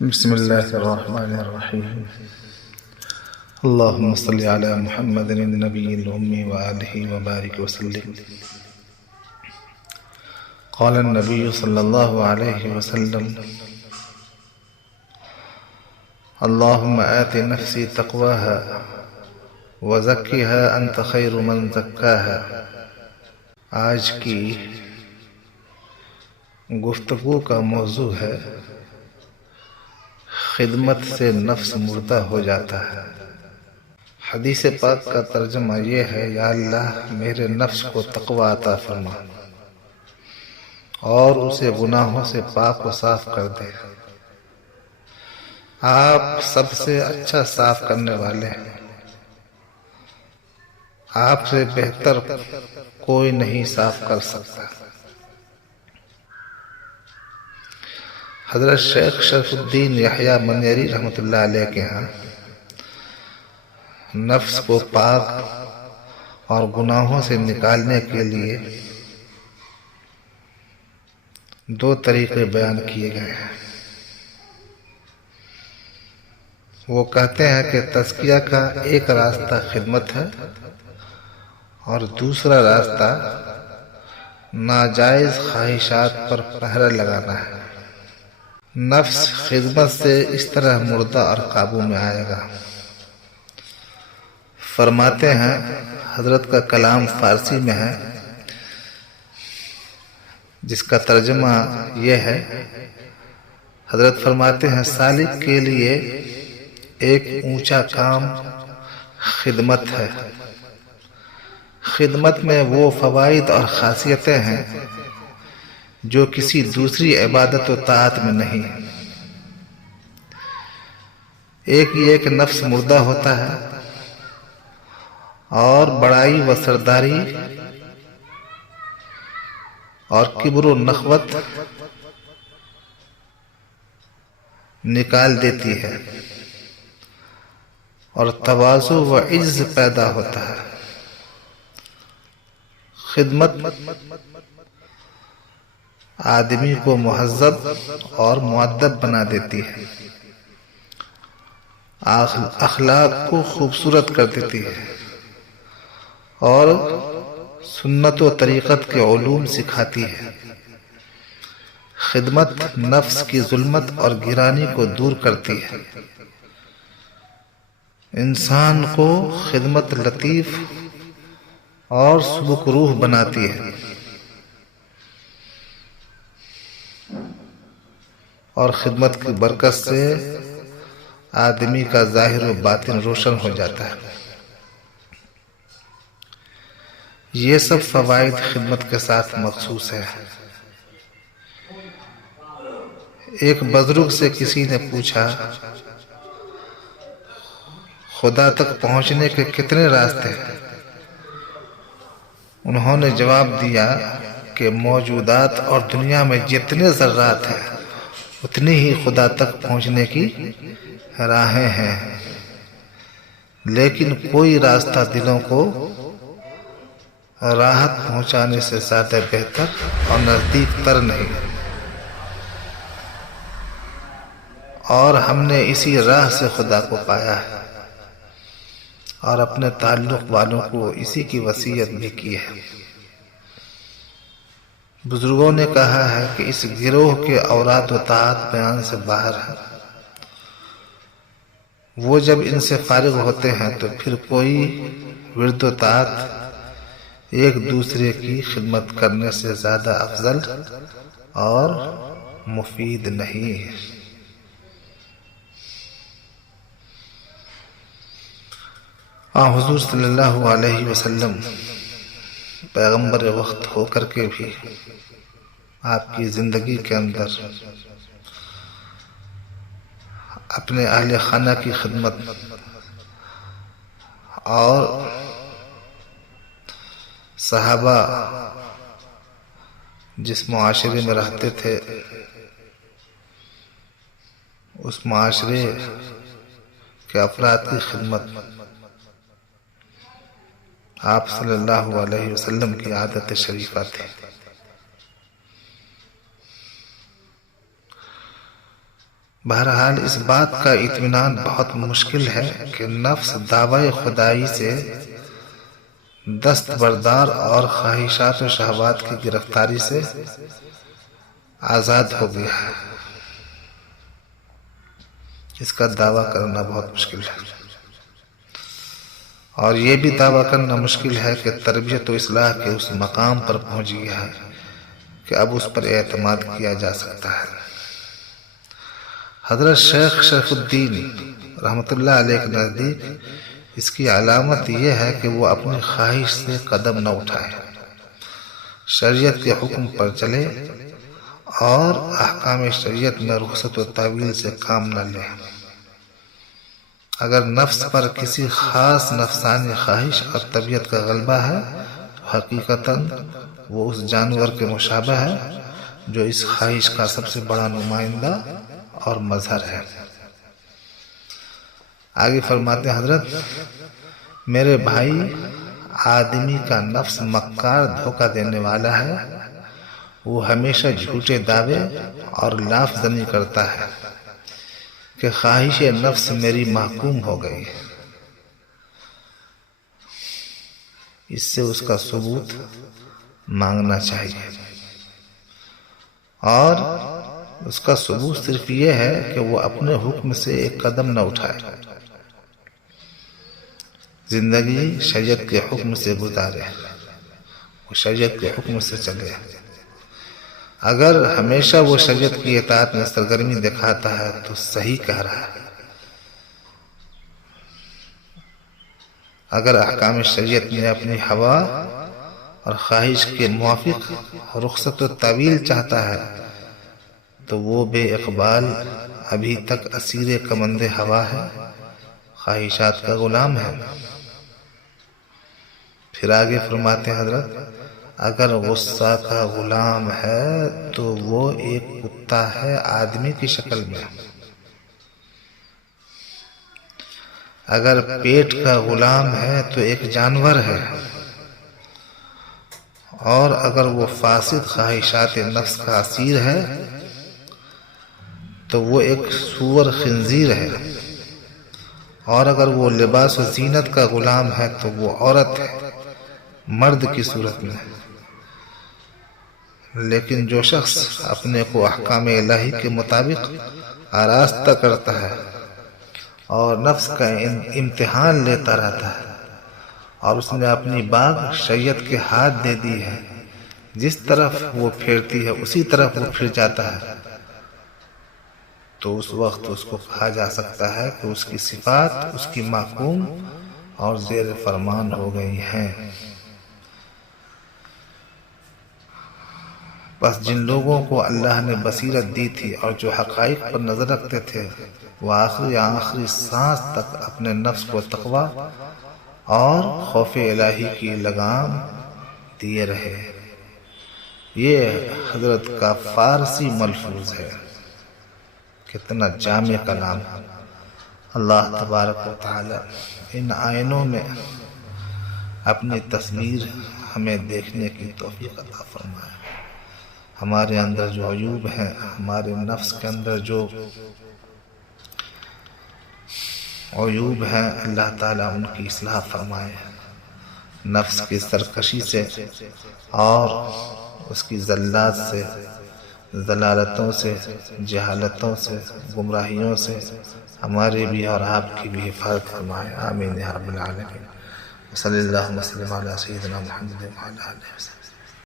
بسم الله الرحمن الرحيم. اللهم صل على محمد النبي الأمي وآله وبارك وسلم. قال النبي صلى الله عليه وسلم: اللهم آت نفسي تقواها وزكها أنت خير من زكاها. آج کی گفتگو کا موضوع ہے خدمت سے نفس مردہ ہو جاتا ہے۔ حدیث پاک کا ترجمہ یہ ہے: یا اللہ میرے نفس کو تقوی عطا فرما اور اسے گناہوں سے پاک و صاف کر دے۔ آپ سب سے اچھا صاف کرنے والے ہیں، آپ سے بہتر کوئی نہیں صاف کر سکتا۔ حضرت شیخ شرف الدین یحییٰ منیری رحمۃ اللہ علیہ کے ہاں نفس کو پاک اور گناہوں سے نکالنے کے لیے دو طریقے بیان کیے گئے ہیں۔ وہ کہتے ہیں کہ تزکیہ کا ایک راستہ خدمت ہے اور دوسرا راستہ ناجائز خواہشات پر پہرہ لگانا ہے۔ نفس خدمت سے اس طرح مردہ اور قابو میں آئے گا۔ فرماتے ہیں، حضرت کا کلام فارسی میں ہے جس کا ترجمہ یہ ہے۔ حضرت فرماتے ہیں سالک کے لیے ایک اونچا کام خدمت ہے۔ خدمت میں وہ فوائد اور خاصیتیں ہیں جو کسی دوسری عبادت و طاعت میں نہیں۔ ایک یہ کہ نفس مردہ ہوتا ہے اور بڑائی و سرداری اور کبر و نخوت نکال دیتی ہے اور تواضع و عجز پیدا ہوتا ہے۔ خدمت آدمی کو مہذب اور مؤدب بنا دیتی ہے، اخلاق کو خوبصورت کر دیتی ہے اور سنت و طریقت کے علوم سکھاتی ہے۔ خدمت نفس کی ظلمت اور گرانی کو دور کرتی ہے۔ انسان کو خدمت لطیف اور سبک روح بناتی ہے اور خدمت کی برکت سے آدمی کا ظاہر و باطن روشن ہو جاتا ہے۔ یہ سب فوائد خدمت کے ساتھ مخصوص ہے۔ ایک بزرگ سے کسی نے پوچھا، خدا تک پہنچنے کے کتنے راستے ہیں؟ انہوں نے جواب دیا کہ موجودات اور دنیا میں جتنے ذرات ہیں اتنی ہی خدا تک پہنچنے کی راہیں ہیں، لیکن کوئی راستہ دلوں کو راحت پہنچانے سے زیادہ بہتر اور نزدیک تر نہیں، اور ہم نے اسی راہ سے خدا کو پایا ہے اور اپنے تعلق والوں کو اسی کی وصیت بھی کی ہے۔ بزرگوں نے کہا ہے کہ اس گروہ کے اوراد و طاعت بیان سے باہر ہے۔ وہ جب ان سے فارغ ہوتے ہیں تو پھر کوئی ورد و طاعت ایک دوسرے کی خدمت کرنے سے زیادہ افضل اور مفید نہیں۔ حضور صلی اللہ علیہ وسلم پیغمبر وقت ہو کر کے بھی آپ کی زندگی کے اندر اپنے اہل خانہ کی خدمت اور صحابہ جس معاشرے میں رہتے تھے اس معاشرے کے افراد کی خدمت آپ صلی اللہ علیہ وسلم کی عادت شریفہ تھی۔ بہرحال اس بات کا اطمینان بہت مشکل ہے کہ نفس دعوی خدائی سے دستبردار اور خواہشات و شہوات کی گرفتاری سے آزاد ہو گیا ہے۔ اس کا دعویٰ کرنا بہت مشکل ہے، اور یہ بھی دعویٰ کرنا مشکل ہے کہ تربیت و اصلاح کے اس مقام پر پہنچ گیا ہے کہ اب اس پر اعتماد کیا جا سکتا ہے۔ حضرت شیخ شریف الدین رحمۃ اللہ علیہ کے نزدیک اس کی علامت یہ ہے کہ وہ اپنی خواہش سے قدم نہ اٹھائے، شریعت کے حکم پر چلے اور احکام شریعت میں رخصت و تعویل سے کام نہ لے۔ اگر نفس پر کسی خاص نفسانی خواہش اور طبیعت کا غلبہ ہے تو حقیقتاً وہ اس جانور کے مشابہ ہے جو اس خواہش کا سب سے بڑا نمائندہ اور مظہر ہے۔ آگے فرماتے ہیں حضرت، میرے بھائی، آدمی کا نفس مکار دھوکہ دینے والا ہے، وہ ہمیشہ جھوٹے دعوے اور لاف زنی کرتا ہے کہ خواہش نفس میری محکوم ہو گئی۔ اس سے اس کا ثبوت مانگنا چاہیے، اور اس کا ثبوت صرف یہ ہے کہ وہ اپنے حکم سے ایک قدم نہ اٹھائے، زندگی شریعت کے حکم سے گزارے، وہ شریعت کے حکم سے چلے۔ اگر ہمیشہ وہ شریعت کی اطاعت میں سرگرمی دکھاتا ہے تو صحیح کہہ رہا ہے۔ اگر احکام شریعت میں اپنی ہوا اور خواہش کے موافق رخصت و تعویل چاہتا ہے تو وہ بے اقبال ابھی تک اسیر کمند ہوا ہے، خواہشات کا غلام ہے۔ پھر آگے فرماتے ہیں حضرت، اگر غصہ کا غلام ہے تو وہ ایک کتا ہے آدمی کی شکل میں، اگر پیٹ کا غلام ہے تو ایک جانور ہے، اور اگر وہ فاسد خواہشات نفس کا اسیر ہے تو وہ ایک سور خنزیر ہے، اور اگر وہ لباس و زینت کا غلام ہے تو وہ عورت ہے مرد کی صورت میں۔ لیکن جو شخص اپنے کو احکام الہی کے مطابق آراستہ کرتا ہے اور نفس کا امتحان لیتا رہتا ہے، اور اس نے اپنی باغ شریعت کے ہاتھ دے دی ہے، جس طرف وہ پھیرتی ہے اسی طرف وہ پھر جاتا ہے، تو اس وقت اس کو کہا جا سکتا ہے کہ اس کی صفات اس کی محکوم اور زیر فرمان ہو گئی ہیں۔ بس جن لوگوں کو اللہ نے بصیرت دی تھی اور جو حقائق پر نظر رکھتے تھے، وہ آخری سانس تک اپنے نفس کو تقویٰ اور خوف الہی کی لگام دیے رہے۔ یہ حضرت کا فارسی ملفوظ ہے، کتنا جامع کلام۔ اللہ تبارک و تعالی ان آئینوں میں اپنی تصویر ہمیں دیکھنے کی توفیق عطا فرمائے۔ ہمارے اندر جو عیوب ہیں، ہمارے نفس کے اندر جو عیوب ہیں، اللہ تعالیٰ ان کی اصلاح فرمائے۔ نفس کی سرکشی سے اور اس کی زلات سے، ضلالتوں سے، جہالتوں سے، گمراہیوں سے ہمارے بھی اور آپ کی بھی حفاظت فرمائے۔ آمین یا رب العالمین۔ صلی اللہ وسلم علی سیدنا محمد وعلی آلہ وسلم۔